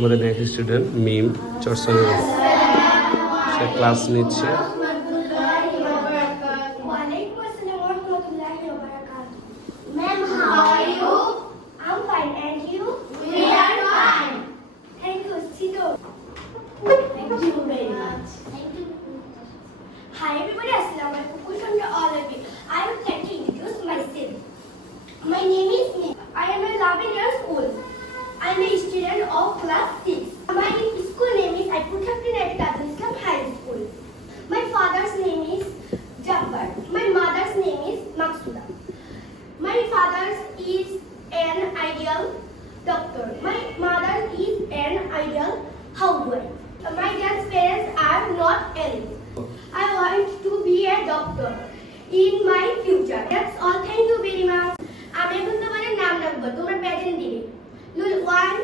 আমাদের next student মিম চরসনের সে ক্লাস নিচ্ছে। Ma'am, how are you? I'm fine, and you? We are fine. Thank you, Sito. Thank you very much. Thank you. Hi everybody, Assalamu alaikum. Welcome to all of you. I would like to introduce myself. My name is Nia. I am a 11 years old. I am a student of class 6. My school name is Aipurkhapti Nabi Islam High School. My father's name is Jabbar. My mother's name is Maksuda. My father is an ideal doctor. My mother is an ideal housewife. My grandparents are not ill. I want to be a doctor in my future. That's all. Thank you very much. আমি এখন তোমাদের নাম রাখবো, তোমরা প্রেজেন্ট দিবে। Lul 1,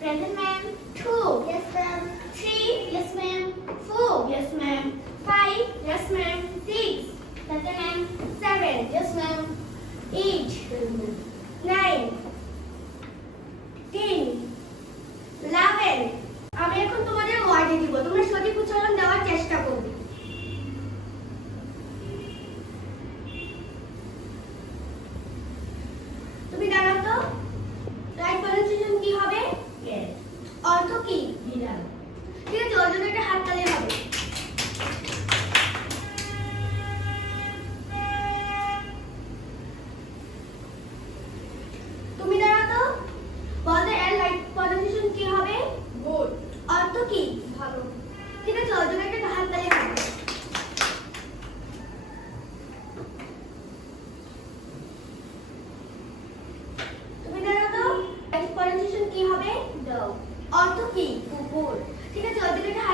present ma'am. 2, yes ma'am. 3, yes ma'am. 4, yes ma'am. 5, yes ma'am. 6, present ma'am. 7, yes ma'am. 8, 9, 10, 11. আমি এখন তোমাদের ওয়ার্ডে দিব, তোমরা সঠিক উচ্চারণ দেওয়ার চেষ্টা করবে। তুমি জানো তো রাইট প্রনাউন্সিয়েশন কি হবে? অর্থ কি? বিড়াল। ঠিক আছে, ওর জন্য একটা হাত তালি হবে। তুমি জানো তো বলতে এর রাইট প্রনাউন্সিয়েশন কি হবে? গুড। অর্থ কি? ভালো। ঠিক আছে, ওর জন্য একটা হাত তালি হবে। তুমি জানো তো রাইট প্রনাউন্সিয়েশন কি হবে? দাও। অর্থ কি? কুকুর। ঠিক আছে, ওর জন্য একটা